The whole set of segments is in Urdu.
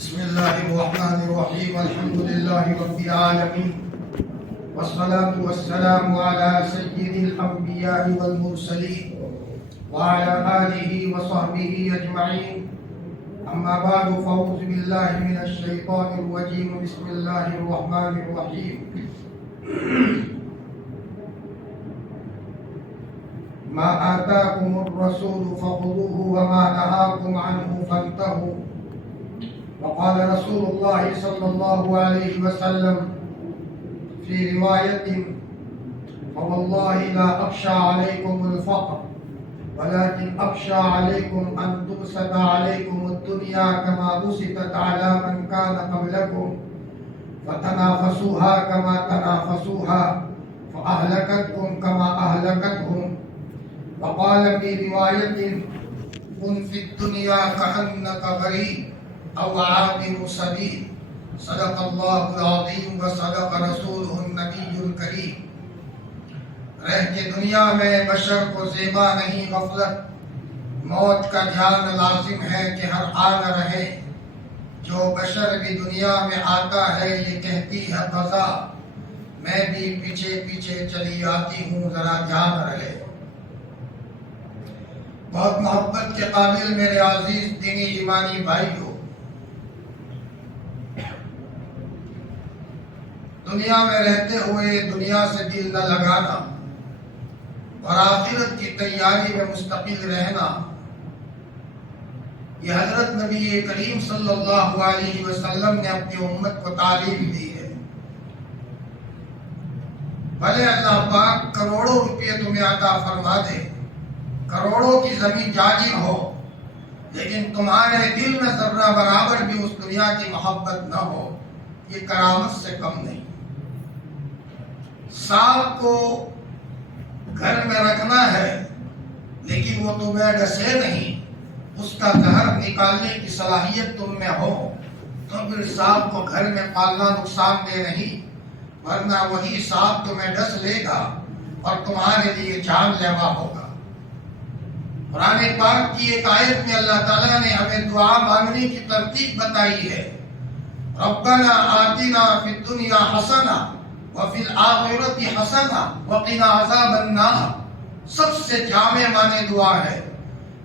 بسم الله الرحمن الرحيم. الحمد لله رب العالمين، والصلاة والسلام على سيد الأنبياء والمرسلين وعلى آله وصحبه أجمعين. أما بعد، فأعوذ بالله من الشيطان الرجيم. بسم الله الرحمن الرحيم. ما آتاكم الرسول فخذوه وما نهاكم عنه فانتهوا. وقال رسول الله صلى الله عليه وسلم في رواية: فوالله لا أخشى عليكم الفقر ولكن أخشى عليكم أن تبسط عليكم الدنيا كما بسطت على من كان قبلكم فتنافسوها كما تنافسوها فأهلكتكم كما أهلكتهم. وقال في رواية: كن في الدنيا كأنك غريب أو عابر سبيل. صدق الله العظيم وصدق رسوله النبی الکریم. رہ کے دنیا میں بشر کو زیبا نہیں غفلت، موت کا دھیان لازم ہے کہ ہر آن رہے. جو بشر بھی دنیا میں آتا ہے یہ کہتی ہے قضا، میں بھی پیچھے پیچھے چلی آتی ہوں، ذرا دھیان رہے. بہت محبت کے قابل میرے عزیز دینی ایمانی بھائیو، دنیا میں رہتے ہوئے دنیا سے دل نہ لگانا اور آخرت کی تیاری میں مستقل رہنا، یہ حضرت نبی کریم صلی اللہ علیہ وسلم نے اپنی امت کو تعلیم دی ہے. بھلے اللہ پاک کروڑوں روپے تمہیں عطا فرما دے، کروڑوں کی زمین جاگیر ہو، لیکن تمہارے دل میں ذرہ برابر بھی اس دنیا کی محبت نہ ہو، یہ کرامت سے کم نہیں. سانپ کو گھر میں رکھنا ہے لیکن وہ تمہیں ڈسے نہیں، اس کا زہر نکالنے کی صلاحیت تم میں ہو تو پھر سانپ کو گھر میں پالنا نقصان دہ نہیں، ورنہ وہی سانپ تمہیں ڈس لے گا اور تمہارے لیے جان لیوا ہوگا. قرآن پاک کی ایک آیت میں اللہ تعالیٰ نے ہمیں دعا مانگنے کی ترتیب بتائی ہے: ربنا آتنا فی الدنیا حسنہ وفی الآخرۃ حسنہ وقنا عذاب النار. سب سے جامع معنی دعا ہے.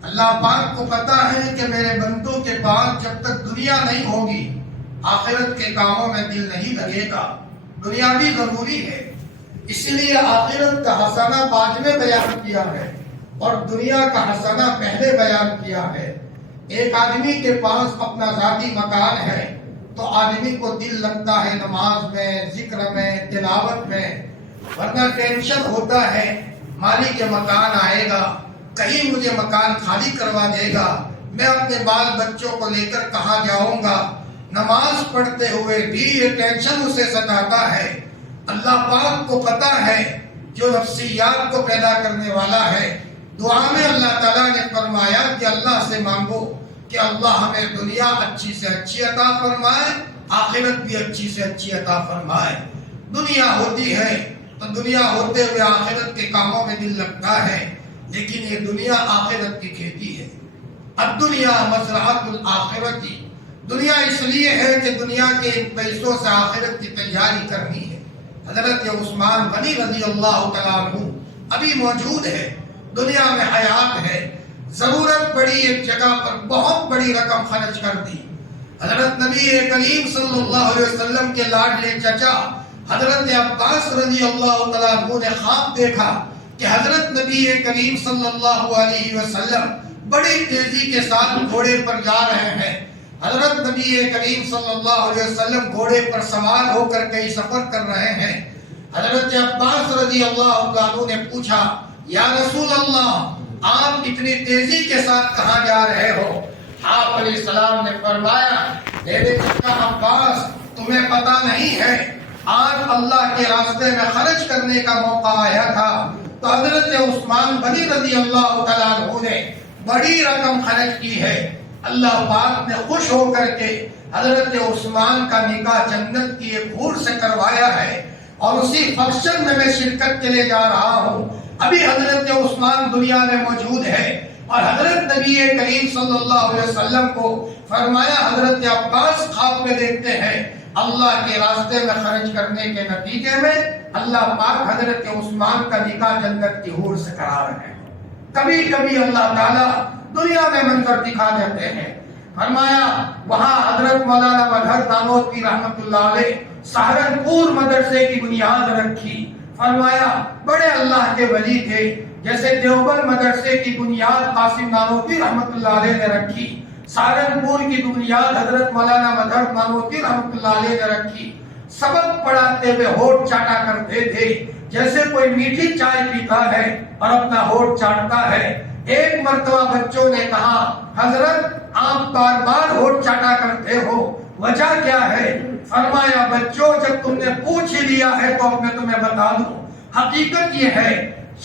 اللہ پاک کو پتا ہے کہ میرے بندوں کے پاس جب تک دنیا نہیں ہوگی آخرت کے کاموں میں دل نہیں لگے گا. دنیا بھی ضروری ہے، اس لیے آخرت کا حسنہ بعد میں بیان کیا ہے اور دنیا کا حسنہ پہلے بیان کیا ہے. ایک آدمی کے پاس اپنا ذاتی مکان ہے تو آدمی کو دل لگتا ہے نماز میں، ذکر میں، تلاوت میں، ورنہ ٹینشن ہوتا ہے مالک کے مکان آئے گا، کہیں مجھے مکان خالی کروا دے گا، میں اپنے بال بچوں کو لے کر کہاں جاؤں گا. نماز پڑھتے ہوئے بھی یہ ٹینشن اسے ستاتا ہے. اللہ پاک کو پتا ہے جو نفسیات کو پیدا کرنے والا ہے. دعا میں اللہ تعالیٰ نے فرمایا کہ اللہ سے مانگو کہ اللہ ہمیں دنیا اچھی سے اچھی عطا فرمائے، آخرت بھی اچھی سے اچھی عطا فرمائے. دنیا ہوتی ہے تو دنیا ہوتے ہوئے آخرت کے کاموں میں دل لگتا ہے، لیکن یہ دنیا آخرت کی کھیتی ہے. الدنیا مزرعۃ الآخرۃ. دنیا اس لیے ہے کہ دنیا کے ان پیسوں سے آخرت کی تیاری کرنی ہے. حضرت عثمان غنی رضی اللہ تعالیٰ عنہ ابھی موجود ہے، دنیا میں حیات ہے، ضرورت پڑی ایک جگہ پر بہت بڑی رقم خرچ کر دی. حضرت نبی کریم صلی اللہ علیہ وسلم کے لاڈلے چچا حضرت عباس رضی اللہ تعالیٰ عنہ نے خواب دیکھا کہ حضرت نبی کریم صلی اللہ علیہ وسلم بڑی تیزی کے ساتھ گھوڑے پر جا رہے ہیں. حضرت نبی کریم صلی اللہ علیہ وسلم گھوڑے پر سوار ہو کر کئی سفر کر رہے ہیں. حضرت عباس رضی اللہ عنہ نے پوچھا: یا رسول اللہ، آپ اتنی تیزی کے ساتھ کہاں جا رہے ہو؟ آپ علیہ السلام نے فرمایا: میرے چچا عباس، تمہیں پتا نہیں ہے آج اللہ کے راستے میں خرچ کرنے کا موقع آیا تھا. تو حضرت عثمان غنی رضی اللہ تعالیٰ عنہ نے بڑی رقم خرچ کی ہے. اللہ پاک نے خوش ہو کر کے حضرت عثمان کا نکاح جنت کی ایک حور سے کروایا ہے اور اسی فنکشن میں شرکت کے لیے جا رہا ہوں. ابھی حضرت عثمان دنیا میں موجود ہے، اور حضرت نبی کریم صلی اللہ علیہ وسلم کو فرمایا، حضرت عباس خواب میں دیکھتے ہیں اللہ کے راستے میں خرچ کرنے کے نتیجے میں اللہ پاک حضرت عثمان کا نکاح جنت کی حور سے کرا رہے ہیں۔ کبھی کبھی اللہ تعالیٰ دنیا میں منظر دکھا دیتے ہیں۔ فرمایا وہاں حضرت مولانا مظہر نانوتوی رحمت اللہ علیہ سہارنپور مدرسے کی بنیاد رکھی۔ فرمایا بڑے اللہ کے ولی تھے، جیسے دیوبند مدرسے کی بنیاد قاسم نانوتوی رحمت اللہ علیہ نے رکھی، سہارنپور کی بنیاد حضرت مولانا مظہر نانوتوی رحمت اللہ علیہ نے رکھی۔ سبق پڑھاتے ہوئے ہونٹ چاٹا کرتے تھے، جیسے کوئی میٹھی چائے پیتا ہے اور اپنا ہونٹ چاٹتا ہے۔ ایک مرتبہ بچوں نے کہا، حضرت آپ بار بار ہونٹ چاٹا کرتے ہو، وجہ کیا ہے؟ فرمایا بچوں جب تم نے پوچھ ہی لیا ہے تو اب میں تمہیں بتا دوں۔ حقیقت یہ ہے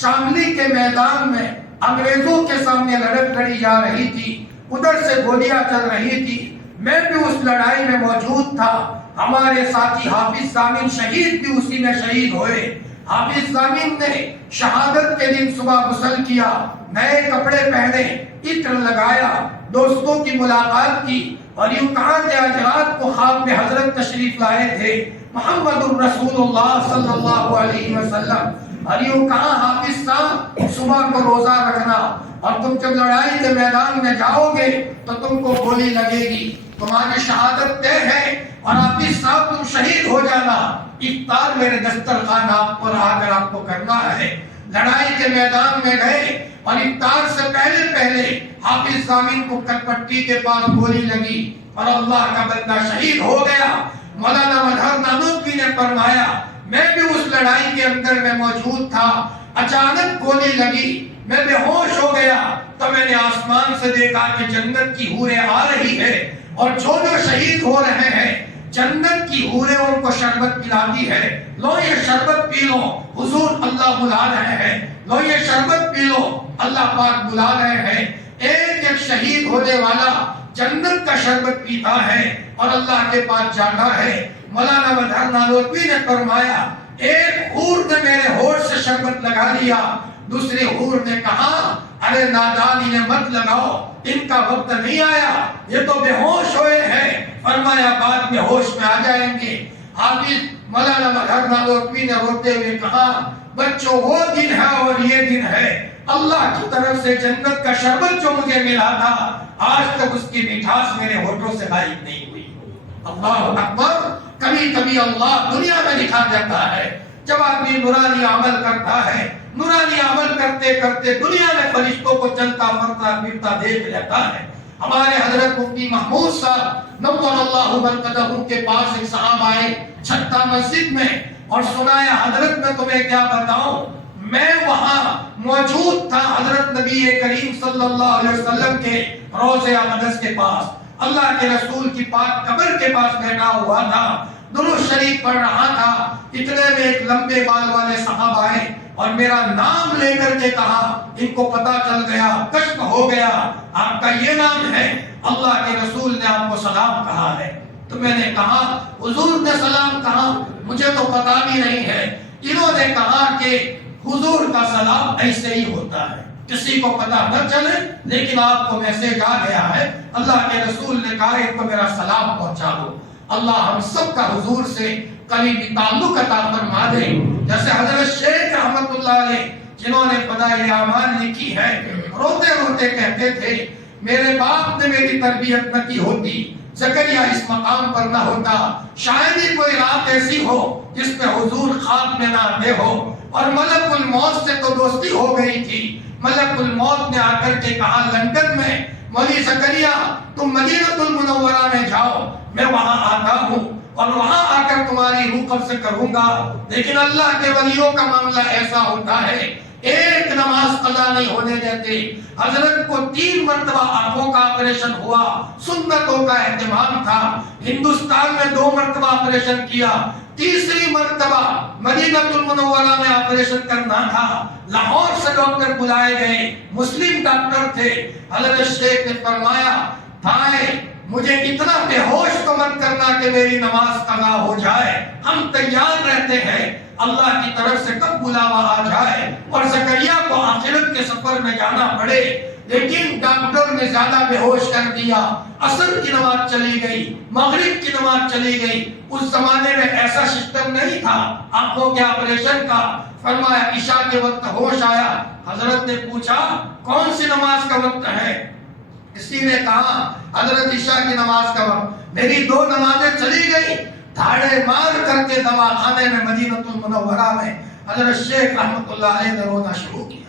شاملی کے میدان میں انگریزوں کے سامنے لڑائی لڑی جا رہی تھی، ادھر سے گولیاں چل رہی تھی، میں بھی اس لڑائی میں موجود تھا۔ ہمارے ساتھی حافظ ضامن شہید بھی اسی میں شہید ہوئے۔ حافظ ضامن نے شہادت کے دن صبح غسل کیا، نئے کپڑے پہنے، عطر لگایا، دوستوں کی ملاقات کی، اور یوں کہا کہ آج رات کو خواب میں حضرت تشریف لائے تھے محمد الرسول اللہ صلی اللہ علیہ وسلم، اور یوں کہا حافظ صاحب صبح کو روزہ رکھنا، اور تم جب لڑائی کے میدان میں جاؤ گے تو تم کو گولی لگے گی، تمہاری شہادت طے ہے، اور حافظ صاحب تم شہید ہو جانا، افطار میرے دسترخوان آپ پر آ کر آپ کو کرنا ہے۔ لڑائی کے میدان میں گئے اور افطار سے پہلے حافظ ضامن کو کٹپٹی کے پاس گولی لگی اور اللہ کا بندہ شہید ہو گیا۔ مولانا مظہر نانوتوی نے فرمایا میں بھی اس لڑائی کے اندر میں موجود تھا، اچانک گولی لگی، میں بے ہوش ہو گیا تو میں نے آسمان سے دیکھا کہ جنت کی حوریں آ رہی ہے، اور جو شہید ہو رہے ہیں جنت کی حوریں ان کو شربت پلاتی ہے، لو یہ شربت پی لو، حضور اللہ بلا رہے ہیں، لو یہ شربت پی لو، اللہ پاک بلا رہے ہیں۔ ایک ایک شہید ہونے والا جنت کا شربت پیتا ہے اور اللہ کے پاس جاتا ہے۔ مولانا مظہر نانوتوی نے فرمایا ایک حور نے میرے ہونٹ سے شربت لگا لیا، دوسری حور نے کہا ارے نادان انہیں مت لگاؤ، ان کا وقت نہیں آیا، یہ تو بے ہوش ہوئے ہیں۔ فرمایا بعد میں ہوش میں آ جائیں گے۔ حافظ مولانا مظہر نانوتوی نے روتے ہوئے کہا بچوں وہ دن ہے اور یہ دن ہے، اللہ کی طرف سے جنت کا شربت جو مجھے ملا تھا آج تک اس کی مٹھاس میرے ہونٹوں سے غائب نہیں ہوئی۔ اللہ اکبر۔ کبھی کبھی اللہ دنیا میں دکھا دیتا ہے، جب آدمی نورانی عمل کرتا ہے، نورانی عمل کرتے کرتے دنیا میں فرشتوں کو چلتا پھرتا دیکھ لیتا ہے۔ ہمارے حضرت مفتی محمود صاحب نور اللہ مرقدہ کے پاس ایک صاحب آئے چھتا مسجد میں اور سنایا حضرت میں تمہیں کیا بتاؤں، میں وہاں موجود تھا حضرت نبی کریم صلی اللہ علیہ وسلم کے روضہ اقدس کے پاس، اللہ کے رسول کی پاک قبر کے پاس بیٹھا ہوا تھا، درود شریف پڑھ رہا تھا، اتنے میں ایک لمبے بال والے صاحب آئے اور میرا نام لے کر کے کہا، ان کو پتا چل گیا، کشف ہو گیا آپ کا یہ نام ہے، اللہ کے رسول نے آپ کو سلام کہا ہے۔ تو میں نے کہا حضور نے سلام کہا، مجھے تو پتا بھی نہیں ہے۔ انہوں نے کہا کہ حضور کا سلام ایسے ہی ہوتا ہے، کسی کو پتا نہ چلے لیکن آپ کو میسج آ گیا ہے، اللہ کے رسول نے کہا ان کو میرا سلام پہنچا دو۔ اللہ ہم سب کا حضور سے قریبی تعلق عطا فرما دے، جیسے حضرت شیخ رحمت اللہ علیہ جنہوں نے فضائل اعمال لکھی ہے، روتے روتے کہتے تھے میرے باپ نے میری تربیت نہ کی ہوتی، زکریا اس مقام پر نہ ہوتا، شاید ہی کوئی رات ایسی ہو جس میں حضور خواب میں نہ آتے ہو۔ اور ملک الموت سے تو دوستی ہو گئی تھی، ملک الموت نے آ کر کے کہا لندن میں مولی زکریا تم مدینہ المنورہ میں جاؤ، میں وہاں آتا ہوں اور وہاں آ کر تمہاری روح قبض کروں گا۔ لیکن اللہ کے ولیوں کا معاملہ ایسا ہوتا ہے ایک نماز قضا نہیں ہونے دیتے۔ حضرت کو 3 مرتبہ آنکھوں کا آپریشن ہوا، سنتوں کا اہتمام تھا، ہندوستان میں 2 مرتبہ آپریشن کیا، تیسری مرتبہ مدینہ المنورہ میں آپریشن کرنا تھا، لاہور سے ڈاکٹر بلائے گئے، مسلم ڈاکٹر تھے۔ حضرت شیخ نے فرمایا بھائی مجھے اتنا بے ہوش تو مت کرنا کہ میری نماز قضا ہو جائے، ہم تیار رہتے ہیں اللہ کی طرف سے کب بلاوا آ جائے اور زکریا کو آخرت کے سفر میں جانا پڑے۔ لیکن ڈاکٹر نے زیادہ بے ہوش کر دیا، عصر کی نماز چلی گئی، مغرب کی نماز چلی گئی۔ اس زمانے میں ایسا سسٹم نہیں تھا آنکھوں کے آپریشن کا۔ فرمایا عشاء کے وقت ہوش آیا، حضرت نے پوچھا کون سی نماز کا وقت ہے؟ کسی نے کہا حضرت عشاء کی نماز کا وقت۔ میری 2 نمازیں چلی گئی، دھاڑے مار کر کے دواخانے میں مدینہ المنورہ میں حضرت شیخ رحمت اللہ علیہ نے رونا شروع کیا۔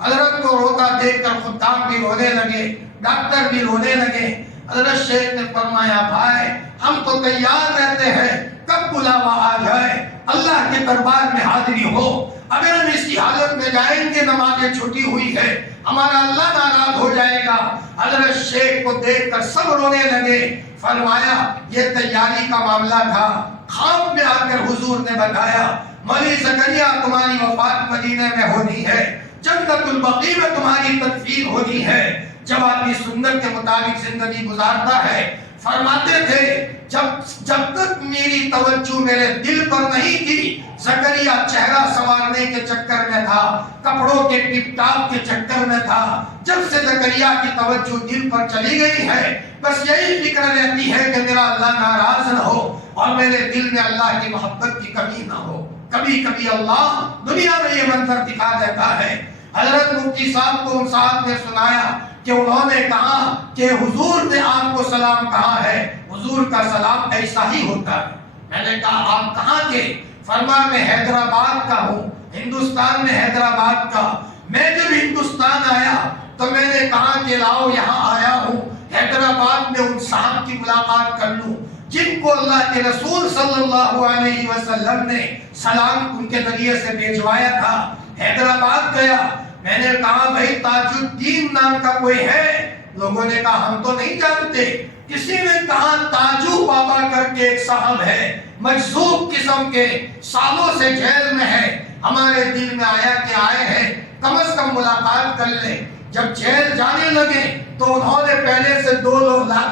حضرت کو روتا دیکھ کر خطاب بھی رونے لگے، ڈاکٹر بھی رونے لگے۔ حضرت شیخ نے فرمایا بھائی ہم تو تیار رہتے ہیں، کب بلاوا آ جائے اللہ کے دربار میں حاضری ہو۔ اگر ہم اسی حالت میں جائیں گے، نمازیں چھٹی ہوئی ہے، ہمارا اللہ ناراض ہو جائے گا۔ حضرت شیخ کو دیکھ کر سب رونے لگے۔ فرمایا یہ تیاری کا معاملہ تھا۔ خواب میں آ کر حضور نے بتایا مولی زکریا تمہاری وفات مدینے میں ہونی ہے، جنت البقیع میں تمہاری تدفین ہونی ہے۔ جب آدمی سنت کے مطابق زندگی گزارتا ہے، فرماتے تھے جب تک میری توجہ میرے دل پر نہیں تھی، زکریا چہرہ سنوارنے کے چکر میں تھا، کپڑوں کے ٹپ ٹاپ کے چکر میں تھا۔ جب سے زکریا کی توجہ دل پر چلی گئی ہے، بس یہی فکر رہتی ہے کہ میرا اللہ ناراض نہ ہو اور میرے دل میں اللہ کی محبت کی کمی نہ ہو۔ کبھی کبھی اللہ دنیا میں یہ منظر دکھا دیتا ہے۔ حضرت مفتی صاحب کو ان صاحب نے سنایا کہ انہوں نے کہا کہ حضور نے آپ کو سلام کہا ہے، حضور کا سلام ایسا ہی ہوتا ہے۔ میں نے کہا آپ کہاں کے؟ فرمایا میں حیدرآباد کا ہوں، ہندوستان میں حیدرآباد کا۔ میں جب ہندوستان آیا تو میں نے کہا کہ لاؤ یہاں آیا ہوں حیدرآباد میں ان صاحب کی ملاقات کر لوں جن کو اللہ کے رسول صلی اللہ علیہ وسلم نے سلام ان کے ذریعے سے بھیجوایا تھا۔ حیدرآباد گیا، میں نے کہا بھائی تاج الدین نام کا کوئی ہے؟ لوگوں نے کہا ہم تو نہیں جانتے۔ کسی نے کہا تاجو بابا کر کے ایک صاحب ہے، مجذوب قسم کے، سالوں سے جیل میں ہے۔ ہمارے دل میں آیا کہ آئے ہیں، کم از کم ملاقات کر لیں۔ جب جیل جانے لگے تو انہوں نے پہلے سے 2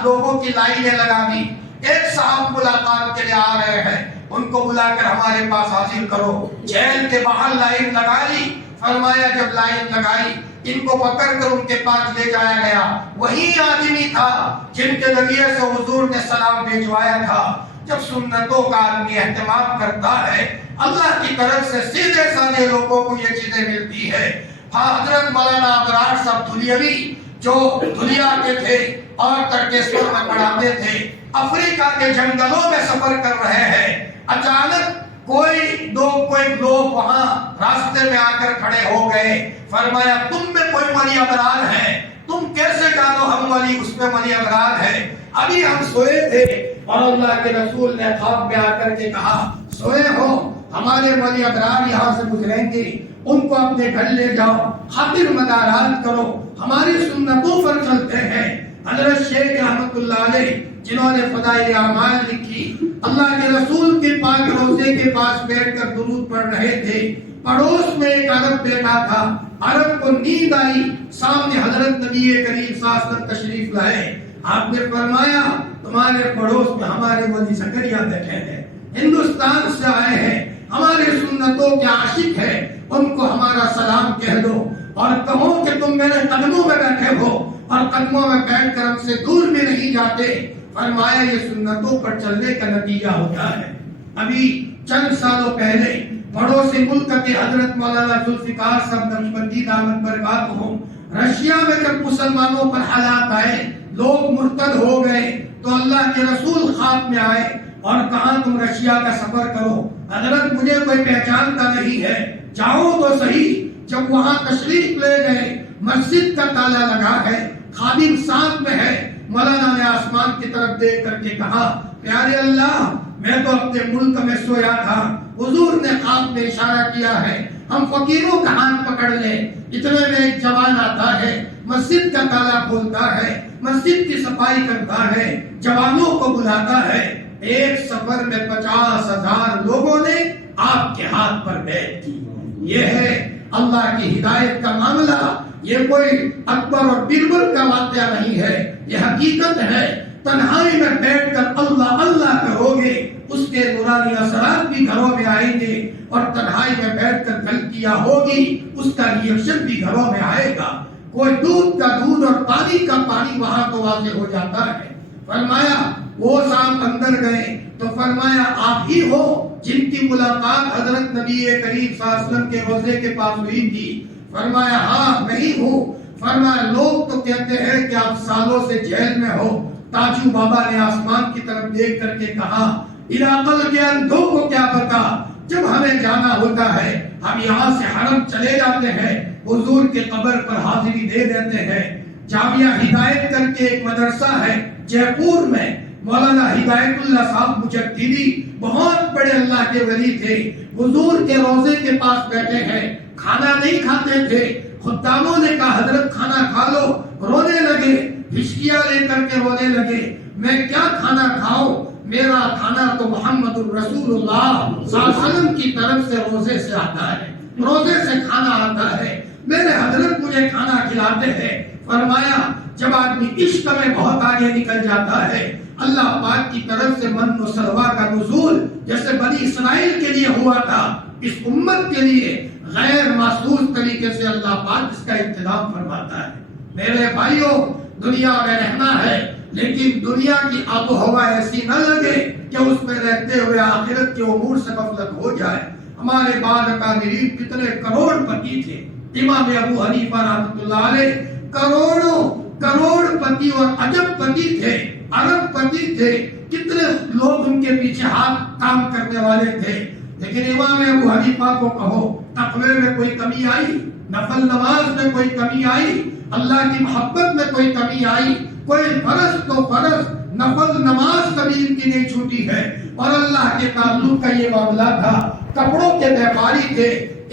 لوگوں کی لائنیں لگا دی۔ ایک صاحب ملاقات کے لیے آ رہے ہیں، ان کو بلا کر ہمارے پاس حاضر کرو۔ جیل کے باہر لائن لگا لی۔ فرمایا جب لائن لگائی، ان کو پکڑ کر ان کے پاس لے جایا گیا۔ وہی آدمی تھا جن کے ذریعے سے حضور نے سلام بھیجوایا تھا۔ جب سنتوں کا آدمی اہتمام کرتا ہے، اللہ کی طرف سے سیدھے سادے لوگوں کو یہ چیزیں ملتی ہے۔ حضرت مولانا ابرار صاحب دھلیوی جو دھلیا کے تھے اور ترکیشور میں پڑھاتے تھے، افریقہ کے جنگلوں میں سفر کر رہے ہیں۔ اچانک کوئی لوگ وہاں راستے میں آ کر کھڑے ہو گئے۔ فرمایا تم میں کوئی ولی ابرار ہے؟ تم کیسے جانو ہم ولی اس میں ولی ابرار ہے؟ ابھی ہم سوئے تھے اور اللہ کے رسول نے خواب میں آ کر کے کہا سوئے ہو، ہمارے ولی ابرار یہاں سے گزریں گے، ان کو اپنے گھر لے جاؤ، خاطر مدارات کرو، ہماری سنتوں پر چلتے ہیں۔ حضرت شیخ رحمت اللہ علیہ جنہوں نے فضائل اعمال لکھی، اللہ کے رسول کے پاک روضے کے پاس بیٹھ کر درود پڑھ رہے تھے۔ پڑوس میں ایک عرب بیٹھا تھا، عرب کو نیند آئی، سامنے حضرت نبی کریم صلی اللہ علیہ وسلم تشریف لائے۔ آپ نے فرمایا تمہارے پڑوس میں ہمارے ولی زکریا بیٹھے ہیں، ہندوستان سے آئے ہیں، ہمارے سنتوں کے عاشق ہیں، ان کو ہمارا سلام کہہ دو اور کہو کہ تم میرے قدموں میں بیٹھے ہو اور قدموں میں بیٹھ کر ہم سے دور بھی نہیں جاتے۔ فرمایا یہ سنتوں پر چلنے کا نتیجہ ہوتا ہے۔ ابھی چند سالوں پہلے پڑوسی ملک کے حضرت مولانا ذوالفقار صاحب نقشبندی دامت برکاتہم رشیا میں جب مسلمانوں پر حالات آئے، لوگ مرتد ہو گئے، تو اللہ کے رسول خواب میں آئے اور کہا تم رشیا کا سفر کرو، حضرت مجھے کوئی پہچانتا نہیں ہے، جاؤ تو صحیح۔ جب وہاں تشریف لے گئے، مسجد کا تالا لگا ہے، خادم ساتھ میں ہے، مولانا نے آسمان کی طرف دیکھ کر کے کہا پیارے اللہ میں تو اپنے ملک میں سویا تھا، حضور نے خواب میں اشارہ کیا ہے ہم فقیروں کا ہاتھ پکڑ لیں۔ اتنے میں ایک جوان آتا ہے، مسجد کا تالا کھولتا ہے، مسجد کی صفائی کرتا ہے، جوانوں کو بلاتا ہے۔ ایک سفر میں 50,000 لوگوں نے آپ کے ہاتھ پر بیعت کی۔ یہ ہے اللہ کی ہدایت کا معاملہ، یہ کوئی اکبر اور بیربل کا واقعہ نہیں ہے، یہ حقیقت ہے۔ تنہائی میں بیٹھ کر اللہ اللہ کرو گے، اس کے نورانی اثرات بھی گھروں میں آئیں گے، اور تنہائی میں بیٹھ کر غلطیاں ہوگی، اس کا ریئیکشن بھی گھروں میں آئے گا۔ کوئی دودھ کا دودھ اور پانی کا پانی وہاں تو واضح ہو جاتا ہے۔ فرمایا وہ صاحب اندر گئے تو فرمایا آپ ہی ہو جن کی ملاقات حضرت نبی کریم صلی اللہ علیہ وسلم کے روضے کے پاس ہوئی تھی؟ فرمایا ہاں میں ہی ہوں۔ فرمایا لوگ تو کہتے ہیں کہ آپ سالوں سے جیل میں ہو۔ تاجو بابا نے آسمان کی طرف دیکھ کر کے کہا عقل کے اندھوں کو کیا پتا، جب ہمیں جانا ہوتا ہے ہم یہاں سے حرم چلے جاتے ہیں، حضور کے قبر پر حاضری دے دیتے ہیں۔ جامعہ ہدایت کر کے ایک مدرسہ ہے جے پور میں، مولانا ہدایت اللہ صاحب مجددی بہت بڑے اللہ کے ولی تھے، حضور کے روضے کے پاس بیٹھے ہیں، کھانا نہیں کھاتے تھے۔ خداموں نے کہا حضرت کھانا کھا لو، رونے لگے، ہچکیاں لے کر کے رونے لگے۔ میں کیا کھانا کھاؤں، میرا کھانا تو محمد الرسول اللہ صلی اللہ علیہ وسلم کی طرف سے روزے سے آتا ہے، روزے سے کھانا آتا ہے، میرے حضرت مجھے کھانا کھلاتے ہیں۔ فرمایا جب آدمی عشق میں بہت آگے نکل جاتا ہے، اللہ پاک کی طرف سے من و سلوہ کا نزول جیسے بنی اسرائیل کے لیے ہوا تھا، اس امت کے لیے غیر محسوس طریقے سے اللہ پاک اس کا انتظام فرماتا ہے۔ میرے بھائیوں، دنیا میں رہنا ہے لیکن دنیا کی آب و ہوا ایسی نہ لگے کہ اس میں رہتے ہوئے آخرت کے امور سے غفلت ہو جائے۔ ہمارے بعد اکابرین کتنے کروڑ پتی تھے، امام ابو حنیفہ رحمۃ اللہ علیہ کروڑوں کروڑ پتی اور عجب پتی تھے، ارب پتی تھے، کتنے لوگ ان کے پیچھے ہاتھ کام کرنے والے تھے، لیکن امام ابو حنیفہ کو کہو تقوی میں کوئی کمی آئی، نفل نماز میں کوئی کمی آئی، اللہ کی محبت میں کوئی کمی آئی؟ کوئی فرض تو فرض، نفل نماز کبھی ان کی نہیں چھوٹی ہے۔ اور اللہ کے تعلق کا یہ معاملہ تھا، کپڑوں کے بیپاری تھے،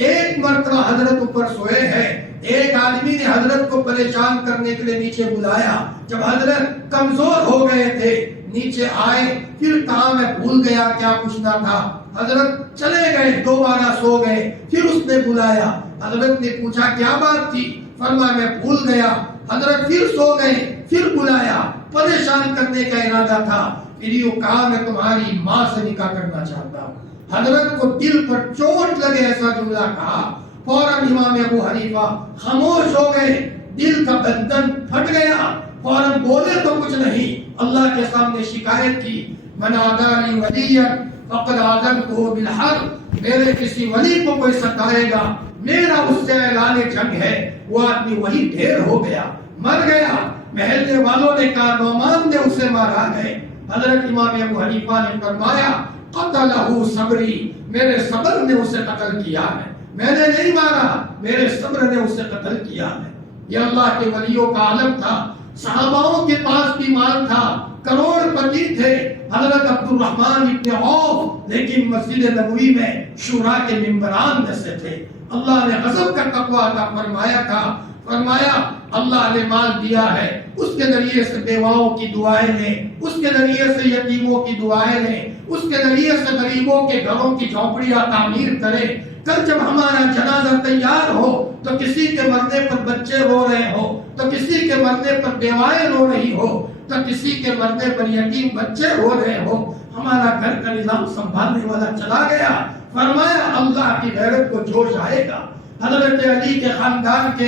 ایک مرتبہ حضرت اوپر سوئے ہیں، ایک آدمی نے حضرت کو پریشان کرنے کے لیے نیچے بلایا، جب حضرت کمزور ہو گئے تھے نیچے آئے، پھر کہا میں بھول گیا کیا پوچھنا تھا، حضرت چلے گئے، دوبارہ سو گئے، پھر اس نے بلایا، حضرت نے پوچھا کیا بات تھی، فرمایا میں بھول گیا، حضرت پھر سو گئے، پھر بلایا، پریشان کرنے کا ارادہ تھا، پھر یوں کہا میں تمہاری ماں سے نکاح کرنا چاہتا ہوں۔ حضرت کو دل پر چوٹ لگے ایسا جملہ کہا، فوراً امام ابو حنیفہ خاموش ہو گئے، دل کا بندھن پھٹ گیا، فوراً بولے تو کچھ نہیں، اللہ کے سامنے شکایت کی، من عادانی ولیا فقد آذنتہ بالحرب، میرے کسی ولی کو کوئی ستائے گا میرا اس سے اعلان جنگ ہے۔ وہ آدمی وہی ڈھیر ہو گیا، مر گیا، محلے والوں نے کہا نعمان نے اسے مارا ہے۔ حضرت امام ابو حنیفہ نے فرمایا قتلہ صبری، میرے صبر نے اسے قتل کیا ہے، میں نے نہیں مارا، میرے صبر نے اسے قتل کیا ہے۔ یہ اللہ کے ولیوں کا عالم تھا، صحاباؤں کے پاس بھی مال تھا، کروڑ پتی تھے، حضرت عبد الرحمن ابن عوف لیکن مسجد نبوی میں شورا کے ممبران میں سے تھے۔ اللہ نے غضب کا تقویٰ عطا فرمایا تھا، فرمایا اللہ نے مال دیا ہے، اس کے ذریعے سے بیواؤں کی دعائیں لیں، اس کے ذریعے سے یتیموں کی دعائیں لیں، اس کے ذریعے سے غریبوں کے گھروں کی جھونپڑیاں تعمیر کریں۔ کل جب ہمارا جنازہ تیار ہو تو کسی کے مرنے پر بچے رو رہے ہو، تو کسی کے مرنے پر بیوائیں رو رہی ہو، تو کسی کے مرنے پر یتیم بچے رو رہے ہو، ہمارا گھر کا نظام سنبھالنے والا چلا گیا، فرمایا اللہ کی غیرت کو جوش آئے گا۔ حضرت علی کے خاندان کے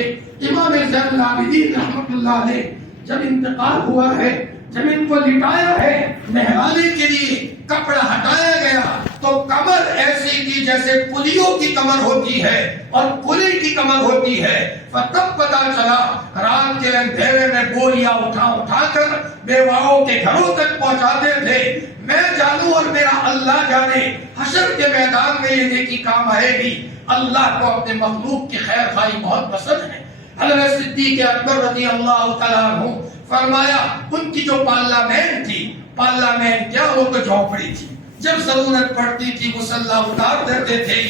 امام زین العابدین رحمت اللہ علیہ جب انتقال ہوا ہے، جب ان کو لٹایا ہے، نہلانے کے لیے کپڑا ہٹایا گیا تو کمر ایسی تھی جیسے پلیوں کی کمر ہوتی ہے اور پلی کی کمر ہوتی ہے۔ تب پتا چلا رات کے اندھیرے میں بوریاں اٹھا کر بیواؤں کے گھروں تک پہنچاتے تھے۔ میں جانوں اور میرا اللہ جانے حشر کے میدان میں یہ نیکی کام آئے گی۔ اللہ کو اپنے مخلوق کی خیر خواہی بہت پسند ہے۔ حضرت صدیق اکبر رضی اللہ تعالیٰ عنہ فرمایا ان کی جو پارلیمنٹ تھی، پارلیمنٹ کیا وہ تو جھونپڑی تھی، جب ضرورت پڑتی تھی مسلح اتار دیتے تھے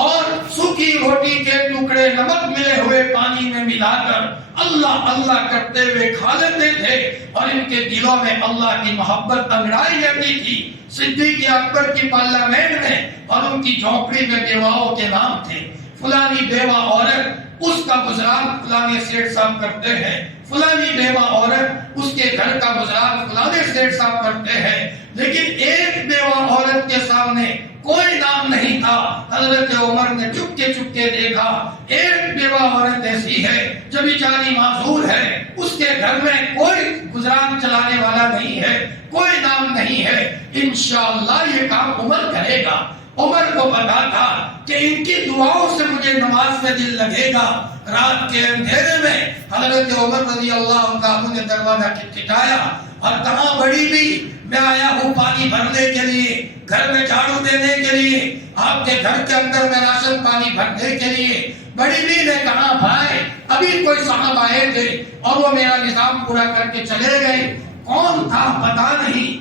اور سوکھی روٹی کے ٹکڑے نمک ملے ہوئے پانی میں ملا کر اللہ اللہ کرتے ہوئے کھا لیتے تھے اور ان کے دلوں میں اللہ کی محبت انگڑائی جاتی تھی۔ صدیق اکبر کی پارلیمنٹ میں اور ان کی جھونپڑی میں بیواؤں کے نام تھے، فلانی بیوہ عورت اس کا گزران فلانے سیٹ صاحب کرتے ہیں، فلانی بیوہ عورت اس کے گھر کا گزران فلانے سیٹ صاحب کرتے ہیں، لیکن ایک بیوہ عورت کے سامنے کوئی نام نہیں تھا حضرت عمر نے چپکے چپکے دیکھا ایک بیوہ عورت ایسی ہے جو بیچاری معذور ہے، اس کے گھر میں کوئی گزران چلانے والا نہیں ہے، کوئی نام نہیں ہے، انشاءاللہ یہ کام عمر کرے گا۔ عمر کو پتا تھا کہ ان کی دعاؤں سے مجھے نماز میں دل لگے گا۔ رات کے اندھیرے میں حضرت عمر رضی اللہ عنہ نے دروازہ کھٹکھٹایا اور کہا بڑی بھی میں آیا ہوں پانی بھرنے کے لیے، گھر میں جھاڑو دینے کے لیے، آپ کے گھر کے اندر میں راشن پانی بھرنے کے لیے۔ بڑی بھی نے کہا بھائی ابھی کوئی صاحب آئے تھے اور وہ میرا نظام پورا کر کے چلے گئے، کون تھا پتا نہیں۔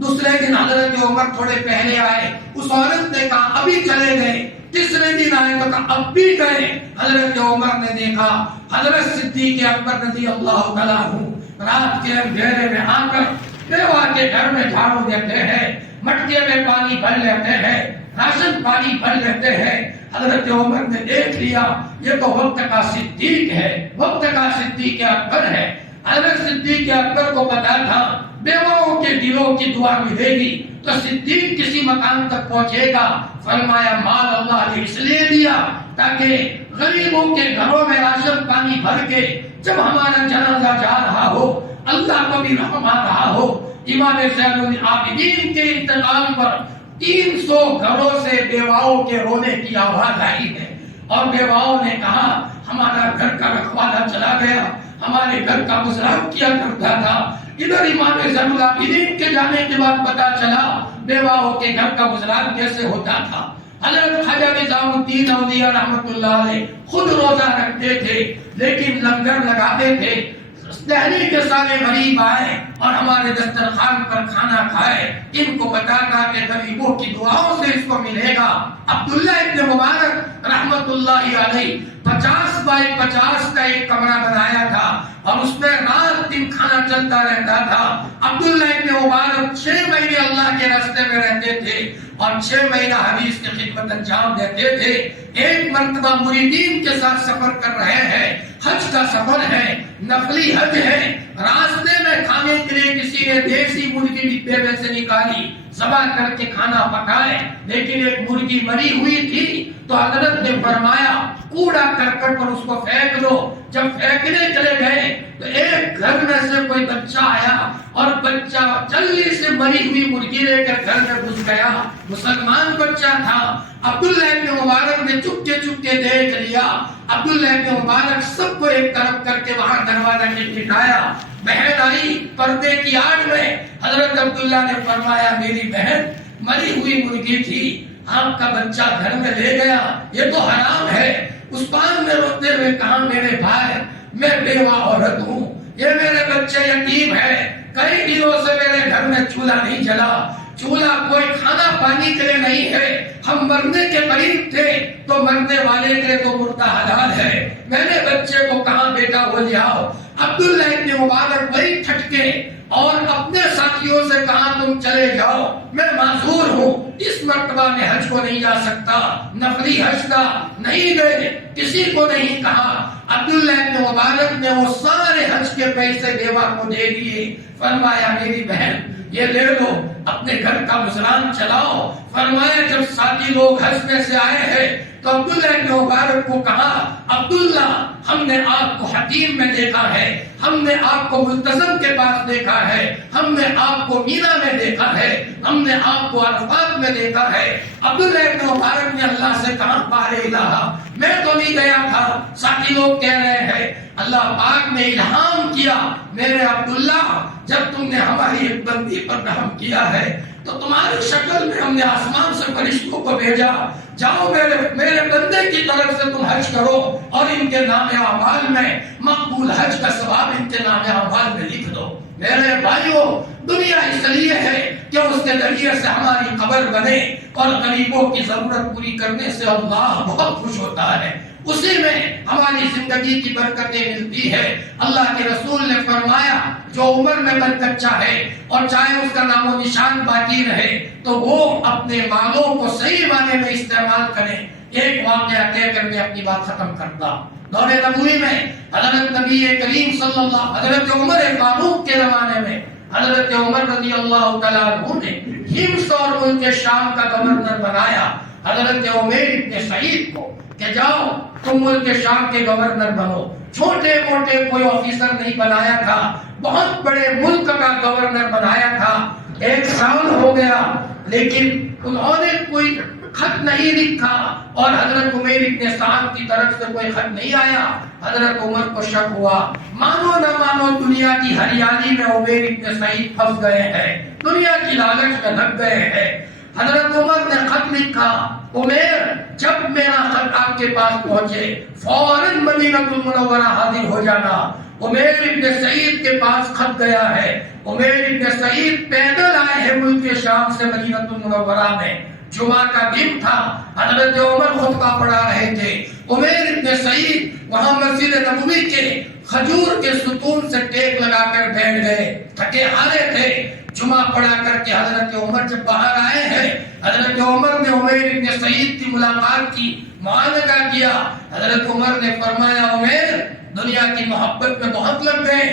دوسرے دن حضرت عمر تھوڑے پہلے آئے، اس عورت نے کہا ابھی چلے گئے۔ تیسرے دن آئے تو کہا اب بھی گئے۔ حضرت عمر نے دیکھا حضرت صدیق اکبر رضی اللہ تعالیٰ عنہ رات کے اندھیرے میں آ کر بیوہ کے گھر میں جھاڑو دیتے ہیں، مٹکے میں پانی بھر لیتے ہیں، راشن پانی بھر لیتے ہیں۔ حضرت عمر نے دیکھ لیا یہ تو وقت کا صدیق ہے، وقت کا صدیق اکبر ہے۔ حضرت صدیق اکبر کو پتا تھا بیواؤں کے دلوں کی دعا ملے گی تو صدیق کسی مقام تک پہنچے گا۔ فرمایا مال اللہ نے اس لیے دیا تاکہ غریبوں کے گھروں میں راشن پانی بھر کے جب ہمارا جنازہ جا رہا ہو اللہ کو بھی رحم آ رہا ہو۔ امام زین العابدین کے انتقال پر 300 گھروں سے بیواؤں کے رونے کی آواز آئی ہے اور بیواؤں نے کہا ہمارا گھر کا رکھوالا چلا گیا، ہمارے گھر کا گزران کیا کرتا تھا۔ ادھر امام زین العابدین کے جانے کے بعد پتا چلا بیواؤں کے گھر کا گزران کیسے ہوتا تھا۔ حضرت خواجہ نظام الدین اولیاء رحمۃ اللہ علیہ خود روزہ رکھتے تھے لیکن لنگر لگاتے تھے۔ دہلی کے سارے غریب آئے اور ہمارے دسترخوان پر کھانا کھائے، ان کو پتا تھا کہ غریبوں کی دعاؤں سے اس کو ملے گا۔ عبداللہ ابن مبارک رحمت اللہ علیہ 50 بائی 50 کا ایک کمرہ بنایا تھا اور اس میں رات دن کھانا چلتا رہتا تھا۔ عبداللہ ابن مبارک 6 مہینے اللہ کے راستے میں رہتے تھے اور 6 مہینہ حدیث کی خدمت انجام دیتے تھے۔ ایک مرتبہ مریدین کے ساتھ سفر کر رہے ہیں، حج کا سفر ہے، نفلی حج ہے، راستے میں کھانے کے لیے کسی نے دیسی مرغی ڈبے میں سے نکالی، ذبح کر کے کھانا پکائے، لیکن ایک مرغی مری ہوئی تھی تو حضرت نے فرمایا کوڑا کرکٹ پر اس کو پھینک دو۔ جب پھینکنے چلے گئے تو ایک گھر میں سے کوئی بچہ آیا اور بچہ جلدی سے مری ہوئی مرغی لے کر گھر میں گھس گیا، مسلمان بچہ تھا۔ عبداللہ ابن مبارک نے چپکے چپکے دیکھ لیا۔ عبداللہ ابن مبارک سب کو ایک طرف کر کے وہاں دروازہ کھٹکھٹایا، بہن آئی پردے کی آڑ میں۔ حضرت عبداللہ نے فرمایا میری بہن مری ہوئی مرغی تھی، آپ کا بچہ گھر میں لے گیا، یہ تو حرام ہے۔ عثمان نے روتے ہوئے کہا میرے بھائی میں بیوہ عورت ہوں، یہ میرے بچے یتیم ہے، کئی دنوں سے میرے گھر میں چولہا نہیں جلا، چولہا کوئی کھانا پانی کے لیے نہیں ہے، ہم مرنے کے قریب تھے تو مرنے والے کے لیے تو مردہ حلال ہے، میں نے بچے کو کہاں بیٹا وہ لے آؤ۔ عبداللہ ابن مبارک بڑی ٹھٹکے اور اپنے ساتھیوں سے کہا تم چلے جاؤ، میں معذور ہوں، اس مرتبہ میں حج کو نہیں جا سکتا، نفلی حج کا نہیں گئے، کسی کو نہیں کہا۔ عبداللہ ابن مبارک نے وہ سارے حج کے پیسے بیوہ کو دے دیے، فرمایا میری بہن یہ لے لو، اپنے گھر کا گزران چلاؤ۔ فرمایا جب ساتھی لوگ حج میں سے آئے ہیں تو عبداللہ ابن مبارک کو کہا عبداللہ ہم نے آپ کو حتیم میں دیکھا ہے، ہم نے آپ کو ملتزم کے پاس دیکھا ہے، ہم نے آپ کو مینا میں دیکھا ہے، ہم نے آپ کو عرفات میں دیکھا ہے۔ عبداللہ ابن مبارک نے اللہ سے کہا بار الہ میں تو نہیں گیا تھا، ساتھی لوگ کہہ رہے ہیں۔ اللہ پاک نے الہام کیا میرے عبداللہ جب تم نے ہماری ایک بندی پر رحم کیا ہے تو تمہاری شکل میں ہم نے آسمان سے فرشتوں کو بھیجا، جاؤ میرے بندے کی طرف سے تم حج کرو اور ان کے نام اعمال میں مقبول حج کا ثواب ان کے نام اعمال میں لکھ دو۔ میرے بھائیوں دنیا اس لیے ہے کہ اس کے ذریعے سے ہماری قبر بنے اور غریبوں کی ضرورت پوری کرنے سے اللہ بہت خوش ہوتا ہے، اسی میں ہماری زندگی کی برکتیں ملتی ہے۔ اللہ کے رسول نے فرمایا جو عمر میں برکت چاہے اور چاہے اس کا نام و نشان باقی رہے تو وہ اپنے مالوں کو صحیح معنی میں استعمال کرے۔ ایک واقعہ کہہ کر میں اپنی بات ختم کرتا۔ دور نبوی میں حضرت نبی کریم صلی اللہ حضرت عمر فاروق کے زمانے میں حضرت عمر رضی اللہ تعالیٰ عنہ نے ہمس اور ملک شام کا گورنر بنایا حضرت عمیر ابن سعید کو کہ جاؤ تم ملک شام کے گورنر بنو. چھوٹے موٹے کوئی آفیسر نہیں بنایا تھا، بہت بڑے ملک کا گورنر بنایا تھا. 1 سال ہو گیا لیکن انہوں نے کوئی خط نہیں لکھا اور حضرت عمیر ابن سعد کی طرف سے کوئی خط نہیں آیا. حضرت عمر کو شک ہوا، مانو نہ مانو دنیا کی ہریالی میں عمیر ابن سعید پھنس گئے ہیں، دنیا کی لالچ میں لگ گئے ہیں. حضرت عمر نے خط لکھا، عمیر جب میرا خط آپ کے پاس پہنچے فوراً مدینہ المنورہ حاضر ہو جانا. عمیر ابن سعید کے پاس خط گیا ہے. عمیر ابن سعید پیدل آئے ہیں ملک شام سے مدینہ المنورہ میں. جمعہ کا دن تھا، حضرت عمر خطبہ پڑھا رہے تھے. عمیر ابن سعید وہاں مسجد نبوی کے کھجور کے ستون سے ٹیک لگا کر بیٹھ گئے، تھکے ہارے تھے. جمعہ پڑھا کر کے حضرت عمر جب باہر آئے ہیں، حضرت عمر نے عمیر ابن سعید کی ملاقات کی، معانقہ کیا. حضرت عمر نے فرمایا، عمیر دنیا کی محبت میں بہت لگ گئے،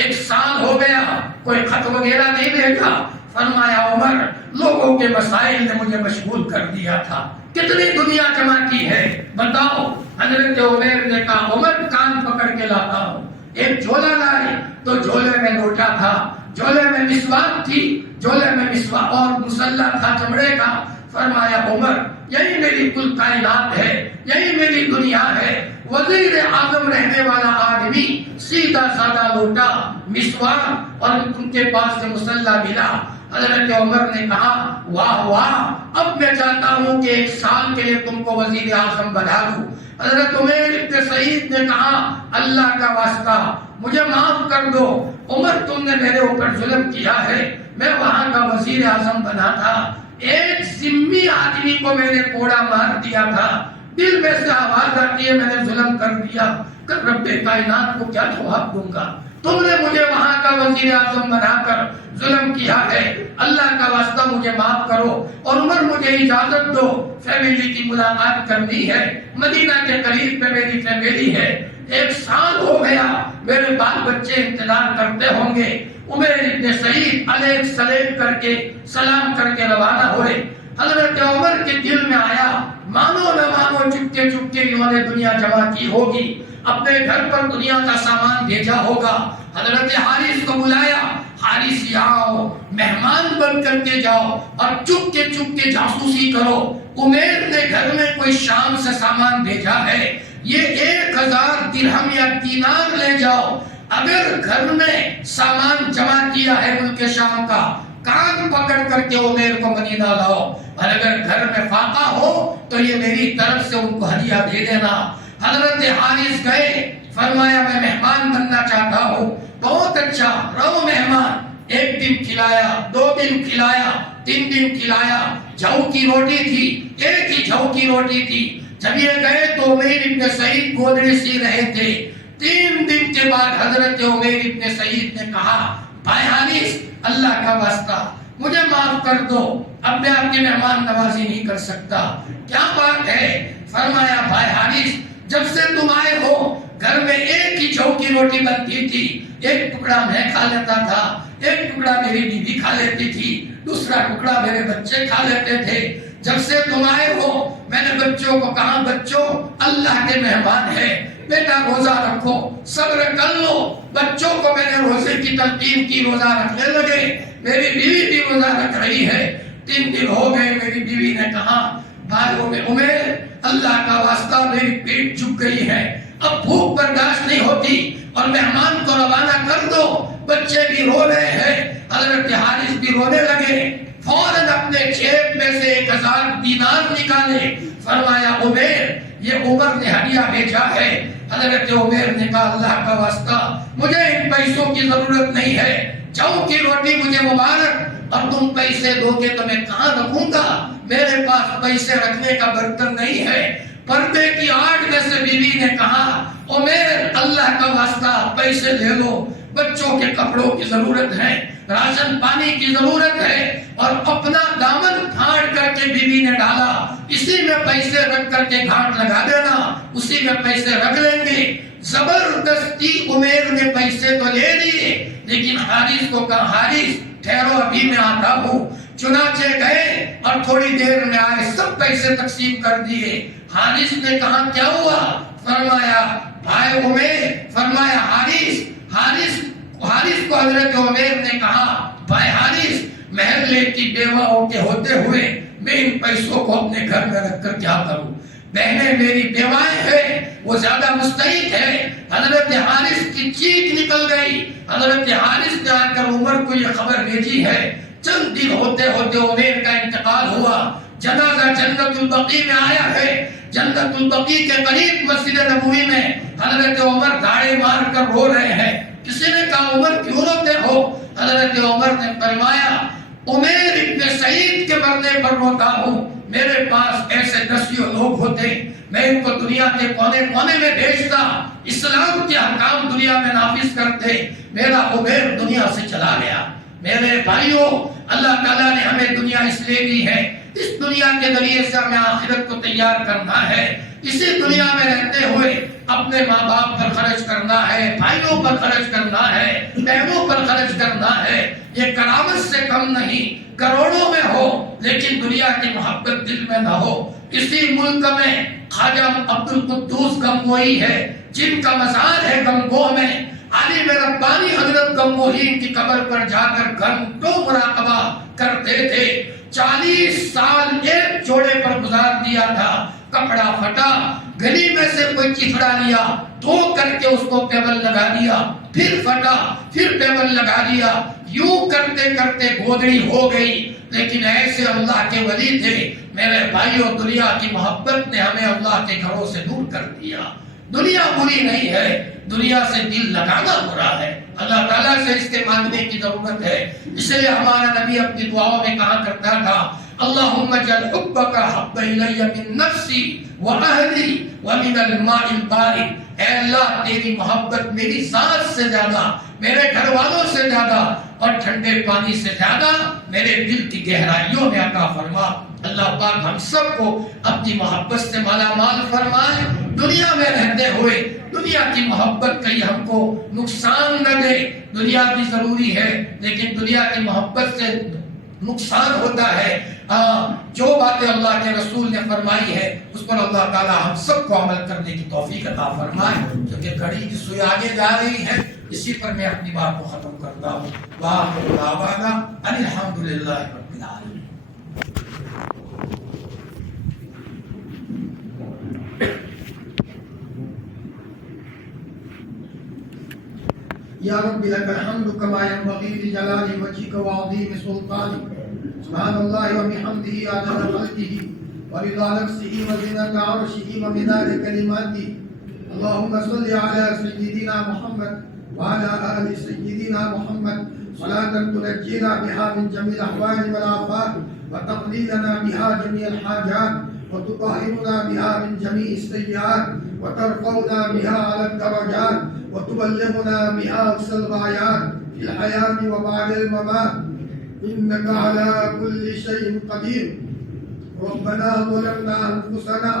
1 سال ہو گیا کوئی خط وغیرہ نہیں بھیجا. فرمایا، عمر لوگوں کے مسائل نے مجھے مشغول کر دیا تھا، کتنی دنیا جمع کی ہے بتاؤ. حضرت عمیر نے کہا، عمر کان پکڑ کے لاتا ہوں. ایک جھولا لائے تو جھولے میں لوٹا تھا، جھولے میں مسواک تھی، جھولے میں مسواک اور مسلح تھا چمڑے کا. فرمایا، عمر یہی میری کل کائنات ہے، یہی میری دنیا ہے. وزیر اعظم رہنے والا آدمی سیدھا سادہ لوٹا، مسواک اور ان کے پاس سے مسلح ملا. حضرت عمر نے کہا، واہ واہ، اب میں چاہتا ہوں کہ 1 سال کے لیے تم کو وزیر اعظم بنا دوں. حضرت عمیر ابن سعید نے کہا، اللہ کا واسطہ مجھے معاف کر دو. عمر تم نے میرے اوپر ظلم کیا ہے، میں وہاں کا وزیر اعظم بنا تھا، ایک ذمہ آدمی کو میں نے کوڑا مار دیا تھا، دل میں سے آواز آتی ہے میں نے ظلم کر دیا، کہ رب کائنات کو کیا جواب دوں گا. تم نے مجھے وہاں کا وزیر اعظم بنا کر ظلم کیا ہے، اللہ کا واسطہ مجھے معاف کرو. اور عمر مجھے اجازت دو، فیملی کی ملاقات کرنی ہے، مدینہ کے قریب میں میری فیملی ہے. 1 سال ہو گیا، میرے بال بچے انتظار کرتے ہوں گے. عمیر ابن سعید علیہ السلام کر کے سلام کر کے روانہ ہوئے. حضرت عمر کے دل میں آیا، مانو نہ مانو چپکے چپکے انہوں نے دنیا جمع کی ہوگی، اپنے گھر پر دنیا کا سامان بھیجا ہوگا. حضرت حارث کو بلایا، حارث آؤ، مہمان بن کر کے جاؤ اور چپ کے جاسوسی کرو. عمیر نے گھر میں کوئی شام سے سامان بھیجا ہے، یہ 1000 درہم یا دینار لے جاؤ. اگر گھر میں سامان جمع کیا ہے ملک شام کا، کان پکڑ کر کے عمیر کو مدینہ لاؤ، اور اگر گھر میں فاقہ ہو تو یہ میری طرف سے ان کو ہدیہ دے دینا. حضرت حارث گئے، فرمایا میں مہمان بننا چاہتا ہوں. بہت اچھا، رہو مہمان. 1 دن کھلایا، 2 دن کھلایا، 3 دن کھلایا. جاؤ کی روٹی تھی، ایک ہی جاؤ کی روٹی تھی. جب یہ گئے تو عمیر ابن سعید گودڑی سی رہے تھے. 3 دن کے بعد حضرت عمیر ابن سعید نے کہا، بھائی حارث اللہ کا واسطہ مجھے معاف کر دو، اب میں آپ کی مہمان نوازی نہیں کر سکتا. کیا بات ہے؟ فرمایا، بھائی حارث جب سے تم آئے ہو گھر میں ایک ہی جاؤ کی روٹی بنتی تھی، 1 ٹکڑا میں کھا لیتا تھا، 1 ٹکڑا میری بیوی کھا لیتی تھی، دوسرا ٹکڑا میرے بچے کھا لیتے تھے. جب سے تم آئے ہو میں نے بچوں کو کہا، بچوں اللہ کے مہمان ہیں، بیٹا روزہ رکھو، صبر کر لو. بچوں کو میں نے روزے کی تلقین کی، روزہ رکھنے لگے. میری بیوی بھی روزہ رکھ رہی ہے. 3 دن ہو گئے، میری بیوی نے کہا، بھائیوں میں عمیر اللہ کا واسطہ میری پیٹ جھک گئی ہے، اب بھوک برداشت نہیں ہوتی اور مہمان کو روانہ کر دو. بچے بھی رو رہے ہیں. حضرت حارث بھی رونے لگے. فوراً اپنے جیب میں سے 1000 دینار نکالے. فرمایا، عمیر یہ عمر نے ہدیہ بھیجا ہے. حضرت عمیر نے کہا، اللہ کا واسطہ مجھے ان پیسوں کی ضرورت نہیں ہے، جاؤ کی روٹی مجھے مبارک، اور تم پیسے دو گے تو میں کہاں رکھوں گا، میرے پاس پیسے رکھنے کا برتن نہیں ہے. پردے کی آڑ میں سے بیوی نے کہا، عمیر اللہ کا واسطہ پیسے لے لو، بچوں کے کپڑوں کی ضرورت ہے، راشن پانی کی ضرورت ہے. اور اپنا دامن پھاڑ کر کے بیوی نے ڈالا، اسی میں پیسے رکھ کر کے گھاٹ لگا دینا، اسی میں پیسے رکھ لیں گے. زبردستی عمیر نے پیسے تو لے لیے، لیکن حارث کو کہا، حارث ٹھہرو ابھی میں آتا ہوں. چنانچہ گئے اور تھوڑی دیر میں آئے، سب پیسے تقسیم کر دیے۔ حارث نے کہا کیا ہوا؟ فرمایا بھائی عمیر، فرمایا حارث کو حضرت عمیر نے کہا بھائی حارث، محلے کی بیواؤں کے ہوتے ہوئے میں ان پیسوں کو اپنے گھر میں رکھ کر کیا کروں؟ بہنیں میری بیوائیں ہیں، وہ زیادہ مستحق ہے۔ حضرت حارث کی چیخ نکل گئی۔ حضرت حارث نے آ کر عمر کو یہ خبر بھیجی ہے۔ چند دن ہوتے ہوتے عمیر کا انتقال ہوا۔ جنازہ جنت البقیع میں آیا ہے۔ جنت البقیع کے قریب مسجد نبوی میں حضرت عمر داڑھی مار کر رو رہے ہیں۔ کسی نے کہا عمر کیوں روتے ہو؟ حضرت عمر نے فرمایا عمیر ابن سعید کے مرنے پر روتا ہوں۔ میرے پاس ایسے دسیوں لوگ ہوتے، میں ان کو دنیا کے کونے کونے میں بھیجتا، اسلام کے احکام دنیا میں نافذ کرتے، میرا عمیر دنیا سے چلا گیا۔ میرے بھائیوں، اللہ تعالیٰ نے ہمیں دنیا اس لیے دی ہے، اس دنیا کے ذریعے سے ہمیں آخرت کو تیار کرنا ہے۔ اسی دنیا میں رہتے ہوئے اپنے ماں باپ پر خرچ کرنا ہے، بھائیوں پر خرچ کرنا ہے، بہنوں پر خرچ کرنا ہے۔ یہ کرامت سے کم نہیں، کروڑوں میں ہو لیکن دنیا کی محبت دل میں نہ ہو۔ اسی ملک میں خواجہ عبد القدوس گنگوئی ہے، جن کا مزار ہے گنگوہ میں۔ عالم ربانی حضرت گنگوہی کی قبر پر جا کر گھنٹوں مراقبہ کرتے تھے۔ 40 سال ایک جوڑے پر گزار دیا تھا۔ کپڑا پھٹا، گلی میں سے کوئی چتھڑا لیا، دھو کر کے اس کو پیبل لگا دیا، پھر پھٹا، پھر پیبل لگا دیا، یوں کرتے کرتے گودڑی ہو گئی۔ لیکن ایسے اللہ کے ولی تھے۔ میرے بھائیوں، دنیا کی محبت نے ہمیں اللہ کے گھروں سے دور کر دیا۔ دنیا بری نہیں ہے، دنیا سے دل لگانا برا ہے۔ اللہ تعالیٰ سے اس کے مانگنے کی ضرورت ہے۔ اس لیے ہمارا نبی اپنی دعاؤں میں کہا کرتا تھا اللہم اجعل حبک حب الی من نفسی واہلی ومن الماء البارد۔ اے اللہ، تیری محبت میری ذات سے زیادہ، میرے گھر والوں سے زیادہ اور ٹھنڈے پانی سے زیادہ میرے دل کی گہرائیوں میں عطا فرما۔ اللہ پاک ہم سب کو اپنی محبت سے مالا مال فرمائے۔ دنیا میں رہتے ہوئے دنیا کی محبت کہیں ہم کو نقصان نہ دے۔ دنیا بھی ضروری ہے لیکن دنیا کی محبت سے نقصان ہوتا ہے۔ جو باتیں اللہ کے رسول نے فرمائی ہے اس پر اللہ تعالی ہم سب کو عمل کرنے کی توفیق عطا فرمائے، کیونکہ گھڑی کی سوئی آگے جا رہی ہے۔ اسی پر میں اپنی بات کو ختم کرتا ہوں۔ وآخر دعوانا ان الحمدللہ رب العالمین۔ یا رب لک الحمد کما ینبغی لجلال وجهک وعظیم سلطانک۔ سبحان اللہ وبحمدہ عدد خلقہ ورضا نفسہ وزنۃ عرشہ ومداد کلماتہ۔ اللہم صل علی سیدنا محمد وعلی آل سیدنا محمد صلاۃ تنجینا بها من جمیع الاحوال والآفات وتقضی لنا بها جمیع الحاجات وتطهرنا بها من جميع السيئات وترفعنا بها على الدرجات وتبلغنا بها أقصى الغايات في الحياة وبعد الممات إنك على كل شيء قدير۔ ربنا ظلمنا أنفسنا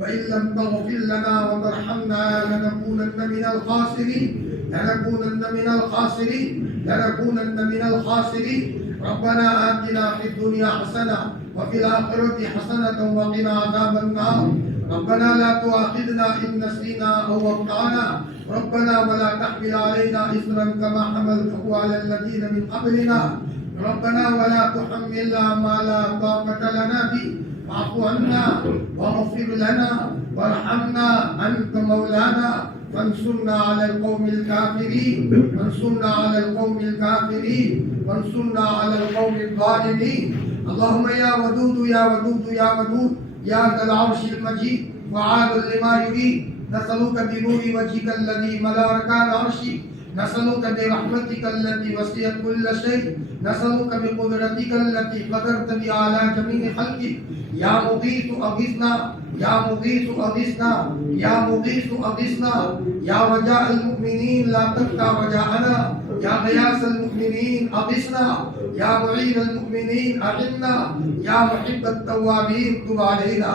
وإن لم تغفر لنا وترحمنا لنكونن من الخاسرين لنكونن من الخاسرين۔ ربنا آتنا في الدنيا حسنة وفي الآخرة حسنة وقنا عذاب النار۔ ربنا لا تؤاخذنا إن نسينا أو أخطأنا، ربنا ولا تحمل علينا إصرا كما حملته على الذين من قبلنا، ربنا ولا تحملنا ما لا طاقة لنا به، واعف عنا واغفر لنا وارحمنا، أنت مولانا فانصرنا على القوم الكافرين، وانصرنا على القوم الظالمين۔ اللهم يا ودود يا ودود يا ودود يا ذا العرش المجيد وعال لما يريد، نسألك بنور وجهك الذي ملا أركان عرشك، نسألك برحمتك التي وسعت كل شيء، نسألك بقدرتك التي قدرت بها على جميع خلقك، يا مغيث أغثنا، يا مغيث أغثنا، يا مغيث أغثنا، يا رجاء المؤمنين لا تقطع رجاءنا، يا غياث المؤمنين أغثنا، يا معين المؤمنين أعنا، يا محب التوابين تب علينا۔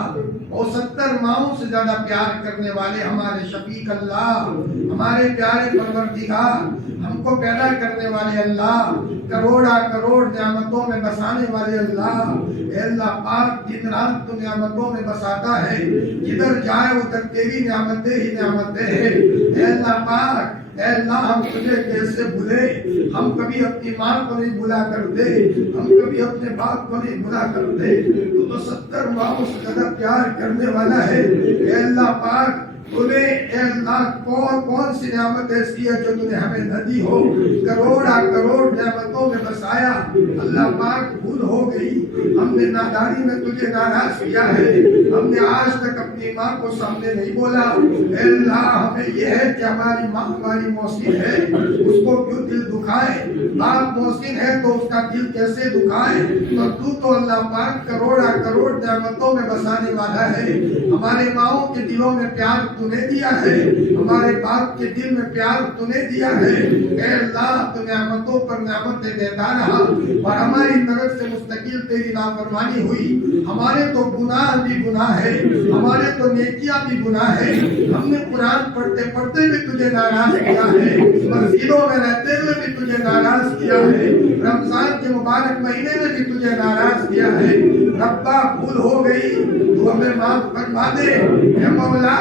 وہ 70 ماؤں سے زیادہ پیار کرنے والے ہمارے شفیق اللہ، ہمارے پیارے پروردگار، ہم کو پیدا کرنے والے اللہ، کروڑا کروڑ نعمتوں میں بسانے والے اللہ، اے اللہ پاک دن رات تو نعمتوں میں بساتا ہے، جدھر جائے ادھر تیری نعمتیں ہی نعمتیں ہیں، اے اللہ پاک، اے اللہ ہم تجھے کیسے بھولے، ہم کبھی اپنی ماں کو نہیں بھلا کرتے، ہم کبھی اپنے باپ کو نہیں بھلا کرتے، تو 70 ماؤں سے زیادہ پیار کرنے والا ہے، اے اللہ پاک تُنے اے اللہ کون سی نعمت ایسی ہے جو تُنے ہمیں نہ دی ہو، کروڑا کروڑ نعمتوں میں بسایا، اللہ پاک بھول ہو گئی، ہم نے نادانی میں تجھے ناراض کیا ہے، ہم نے آج تک اپنی ماں کو سامنے نہیں بولا، اے اللہ ہمیں یہ ہے کہ ہماری ماں ہماری محسن ہے، اس کو کیوں دل دکھائے، باپ محسن ہے تو اس کا دل کیسے دکھائے، تو اللہ پاک کروڑا کروڑ نعمتوں میں بسانے والا ہے، ہمارے ماؤں کے دلوں میں پیار تو نے دیا ہے، ہمارے باپ کے دل میں پیار تو نے دیا ہے، اے اللہ تو نعمتوں پر نعمتیں دیتا رہا اور ہماری طرف سے مستقل تیری نافرمانی ہوئی، ہمارے تو گناہ بھی گناہ ہے، ہمارے تو نیکیاں بھی گناہ ہے، ہم نے قرآن پڑھتے پڑھتے بھی تجھے ناراض کیا ہے، مسجدوں میں رہتے ہوئے بھی تجھے ناراض کیا ہے، رمضان کے مبارک مہینے میں بھی تجھے ناراض کیا ہے، ربا بھول ہو گئی تو ہمیں معاف فرما دے، اے مولا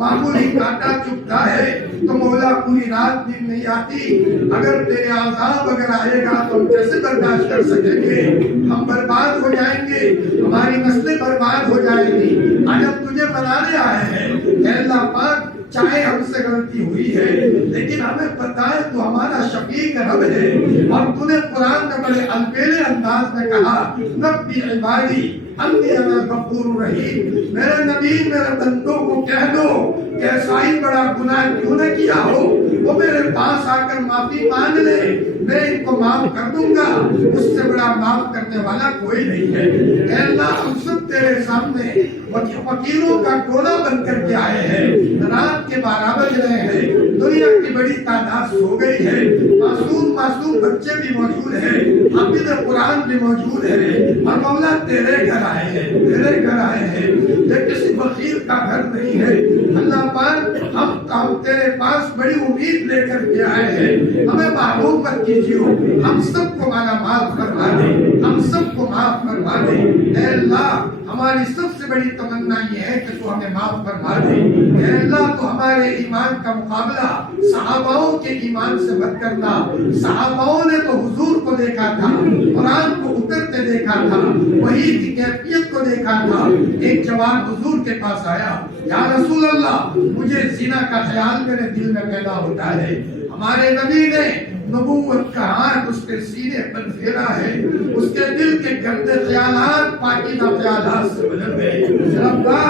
معمولی کانٹا چبھتا ہے تو مولا پوری رات نیند نہیں آتی، اگر تیرے عذاب اگر آئے گا تو ہم کیسے برداشت کر سکیں گے، ہم برباد ہو جائیں گے، ہماری نسلیں برباد ہو جائیں گی، آج ہم تجھے بنانے آئے ہیں، اے اللہ پاک چاہے ہم سے غلطی ہوئی ہے لیکن ہمیں پتہ ہے تو ہمارا شفیق رب ہے، اور تو نے قرآن میں بڑے البیلے انداز میں کہا نبی عبادی انی انا الغفور الرحیم، میرے نبی میرے بندوں کو کہہ دو کہ ایسا ہی بڑا گناہ کیوں نہ کیا ہو وہ میرے پاس آ کر معافی مانگ لے، میں ان کو معاف کر دوں گا، اس سے بڑا معاف کرنے والا کوئی نہیں ہے، اے اللہ ہم سب تیرے سامنے فقیروں کا ٹولہ بن کر کے آئے ہیں، رات کے 12 بج رہے ہیں، دنیا کی بڑی تعداد سو گئی ہے، معصوم بچے بھی موجود ہیں، حافظ قرآن بھی موجود ہے، اور مولا تیرے گھر آئے ہیں، تیرے گھر آئے ہیں، یہ کسی فقیر کا گھر نہیں ہے، اللہ پاک ہم تیرے پاس بڑی امید لے کر کے آئے ہیں، ہمیں معلوم مت کیجیے، ہم سب کو مالا معاف فرما دے، ہم سب کو معاف فرما دے، اے اللہ ہماری سب سے بڑی تمنا یہ ہے کہ تو ہمیں معاف فرما دے، اے اللہ تو ہمارے ایمان کا مقابلہ صحاباؤں کے ایمان سے مت کرنا، صحاباؤں نے تو حضور کو دیکھا تھا، قرآن کو اترتے دیکھا تھا، وحی کی کیفیت کو دیکھا تھا، ایک جوان حضور کے پاس آیا، یا رسول اللہ مجھے زنا کا خیال میرے دل میں پیدا ہوتا ہے، ہمارے نبی نے نبوت کا ہاتھ اس کے سینے پر پھیرا ہے، اس کے دل کے گندے خیالات پاکیزہ خیالات سے بدل گئے، ربا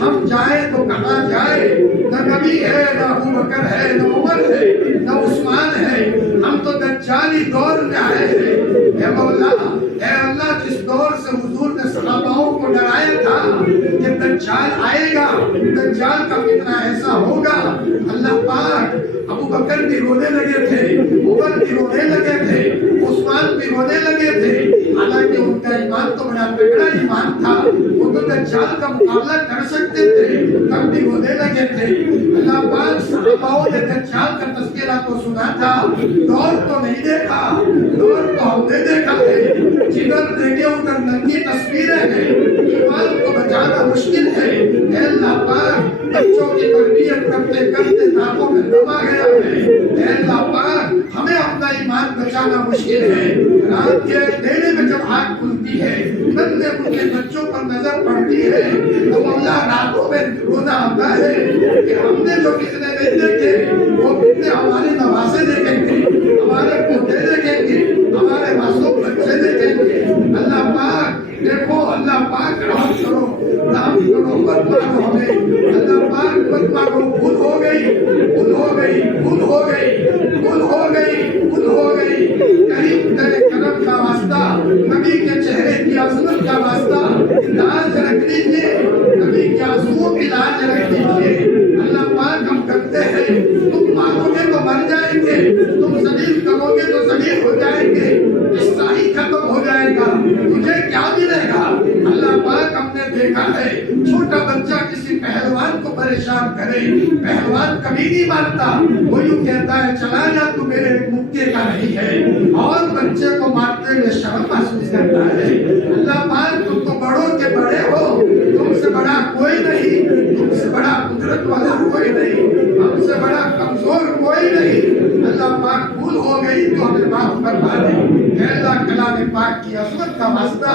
ہم جائیں تو کہاں جائیں، نہ نبی ہے نہ ابوبکر ہے نہ عمر ہے نہ عثمان ہے، ہم تو دجالی دور میں آئے ہیں، اے مولا اے اللہ جس دور سے حضور نے صحاباؤں کو ڈرایا تھا کہ دجال آئے گا، دجال کا فتنہ ایسا ہوگا، اللہ پاک ابو بکر بھی رونے لگے تھے، عمر بھی رونے لگے تھے، عثمان بھی رونے لگے تھے، حالانکہ ان کا ایمان تو بڑا تگڑا ایمان تھا، وہ تو دجال کا مقابلہ کر سکتے تھے، تب بھی رونے لگے تھے، اللہ پاک صحاباؤں نے دجال کا تذکرہ تو سنا تھا، دور تو نہیں دیکھا، دور تو ہم نے دیکھا ہے، جدھر دیکھے ادھر ننگی تصویریں ہیں، ایمان کو بچانا مشکل ہے، اے اللہ پاک بچوں کی تربیت کرتے کرتے ناکوں میں دم آ گیا ہے، اے اللہ پاک ہمیں اپنا ایمان بچانا مشکل ہے، رات کے اندھیرے میں جب آنکھ کھلتی ہے، ننھے منھے بچوں پر نظر پڑتی ہے تو مولا راتوں میں رونا آتا ہے کہ ہم نے جو فتنے میں دیکھے وہ فتنے ہمارے نواسے دیکھیں گے، ہمارے پوتے دیکھیں گے، ہمارے معصوم بچے دیکھیں گے، اللہ پاک دیکھو، اللہ پاک رحم کرو، رحم کرو، مت مارو ہمیں، اللہ پاک مت مارو، بھول ہو گئی، بھول ہو گئی، بھول ہو گئی، بھول ہو گئی، بھول ہو گئی، کریم تیرے کرم کا واسطہ، نبی کے چہرے کی عظمت کا واسطہ لاج رکھ لیجیے، نبی کے آنسوؤں کی لاج رکھ لیجیے، اللہ پاک ہم کرتے ہیں، تم مارو گے تو مر جائیں گے، تم ذلیل کرو گے تو ذلیل ہو جائیں گے، قصہ ہی ختم ہو جائے گا، تجھے کیا ملے گا، اللہ پاک ہم نے دیکھا ہے چھوٹا کرے. پہلوان کبھی نہیں مارتا, وہ یوں کہتا ہے چلا جا تو میرے مکے کا نہیں ہے, اور بچے کو مارتے ہوئے شرم محسوس کرتا ہے. اللہ پاک تم تو بڑوں کے بڑے ہو, تم سے بڑا کوئی نہیں, تم سے بڑا قدرت والا کوئی نہیں, ہم سے بڑا کمزور کوئی نہیں. اللہ پاک بھول ہو گئی تو ہمیں معاف فرما دے. اے اللہ کلام پاک کی عظمت کا واسطہ,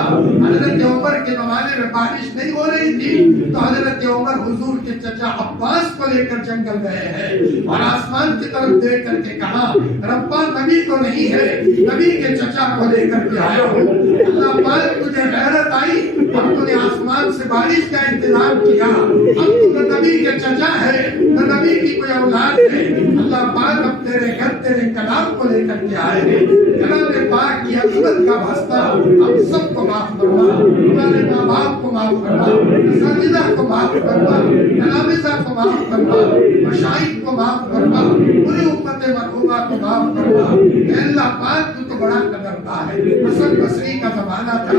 حضرت عمر کے زمانے میں بارش نہیں ہو رہی تھی تو حضرت عمر حضور کے چچا عباس کو لے کر جنگل گئے ہیں, اور آسمان کی طرف دیکھ کر کے کہا ربا نبی تو نہیں ہے, نبی کے چچا کو لے کر کے آیا ہوں. اللہ پاک تجھے غیرت آئی, اب تو نے آسمان سے بارش کا انتظام کیا, اب تو نہ نبی کے چچا ہے نہ نبی کی کوئی اولاد ہے. اللہ پاک اب تیرے گھر تیرے کلام کو لے کر کے آئے ہیں. کلام پاک کی عظمت کا واسطہ ہم سب کو معاف فرما, ہمارے ماں باپ کو معاف فرما, اساتذہ کو معاف فرما, تلامذہ کو معاف فرما, مشائخ کو معاف فرما, پوری امت مرحومہ کو معاف فرما. اے اللہ پاک تو بڑا قدردان ہے. حسن بصری کا زمانہ تھا,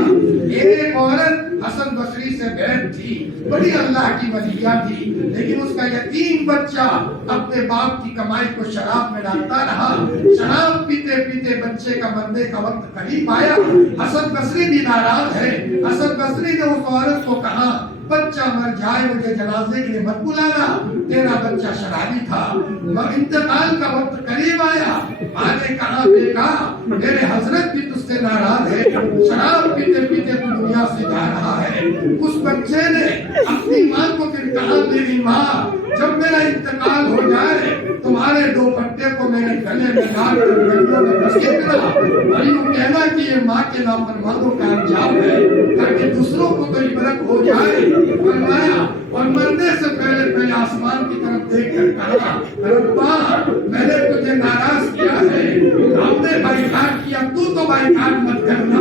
ایک عورت حسن بصری سے بیٹھ تھی, بڑی اللہ کی ولیہ تھی, لیکن اس کا یتیم بچہ اپنے باپ کی کمائی کو شراب میں ڈالتا رہا. شراب پیتے پیتے بچے کا مرنے کا وقت قریب آیا. حسن بصری بھی ناراض ہے. حسن بصری نے اس عورت کو کہا بچہ مر جائے مجھے جنازے کے لیے مت بلانا, تیرا بچہ شرابی تھا, انتقال کا وقت قریب آیا. ماں نے کہا بیٹا میرے حضرت بھی تجھ سے ناراض ہے, شراب پیتے پیتے تو دنیا سے جا رہا ہے. اس بچے نے اپنی ماں کو پھر کہا میری ماں جب میرا انتقال ہو جائے تمہارے دو پٹے کو میرے گلے میں ڈال کر گلیوں میں گھسیٹنا, اور یوں کہنا کہ یہ ماں کے نافرمانوں کا انجام ہے, تاکہ دوسروں کو تو عبرت ہو جائے. فرمایا اور مرنے سے پہلے آسمان کی طرف دیکھ کر کہا ربا میں نے تجھے ناراض کیا ہے, ہم نے بائیکاٹ کیا, تو بائیکاٹ مت کرنا,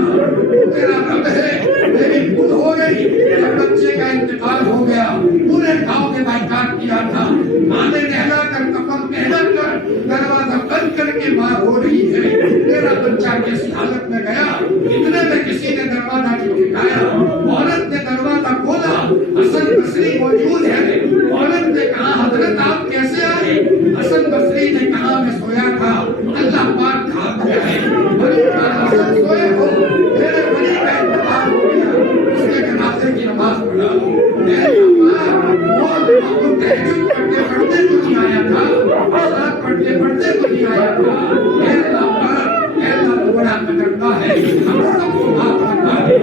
تیرا رب ہے. میری بھول ہو گئی, جب بچے کا انتقال ہو گیا پورے گاؤں نے بائیکاٹ کیا تھا. ماں نے نہلا کر کفن پہنا کر دروازہ بند کر کے ماں رو رہی ہے میرا بچہ کیسی حالت میں گیا. اتنے میں کسی نے دروازہ کھٹکھٹایا, عورت نے دروازہ کھولا, حسن بصری موجود ہے. عورت نے کہا حضرت آپ کیسے آئے؟ حسن بصری نے کہا میں سویا تھا, اللہ پاک بھاگ گیا ہے. حسن سوئے ہو, میرے بڑی کا انتقال ہو گیا, اس کے جنازے کی نماز پڑھا. اے اللہ وہ تہجد پڑھتے پڑھتے تو نہیں آیا تھا, صلاۃ پڑھتے پڑھتے تو نہیں آیا تھا. اے اللہ تو بڑا قدردان ہے, ہم سب کو معاف کرنا ہے.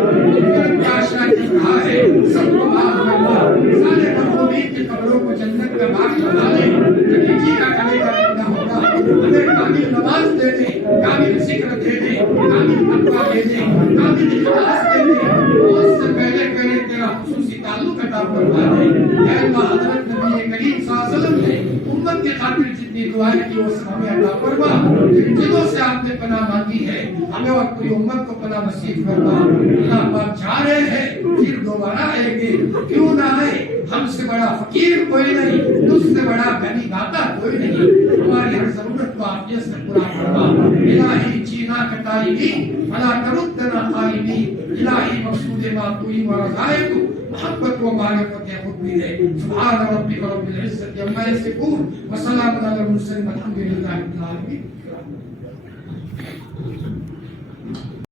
کاشنا کی کہا ہے سب کو معاف کرنا, سارے مرحومین کی قبروں کو جنت کا باغ بنا لے. نیکی کا کلے کا کتنا ہوگا, ہمیں کامل نماز دے دے, کامل ذکر دے دے, کامل تقویٰ دے دے, کامل اخلاص دے دے, اور اس سے پہلے تیرا خصوصی تعلق عطا فرما دے. اے اللہ حضرت نبی کریم صلی اللہ علیہ وسلم نے امت کے خاطر جتنی دعائیں کی وہ سب ہمیں عطا فرما. جن دلوں سے آپ نے پناہ مانگی ہے ہمیں اور پوری امت کو پناہ نصیب فرما. اللہ پاک جا رہے ہیں پھر دوبارہ آئیں گے, کیوں نہ آئے, ہم سے بڑا فقیر کوئی نہیں, تجھ سے بڑا غنی داتا کوئی نہیں. ہماری ہر ضرورت کو عافیت سے پورا فرما. الہی جینا کٹائی بھی فلا تردنا خائبین, الہی مقصود ماتوئی و رضائے تو محبت و معرفت خود بھی دے. سبحان ربک رب العزت عما یصفون وسلام علی المرسلین والحمد للہ رب العالمین.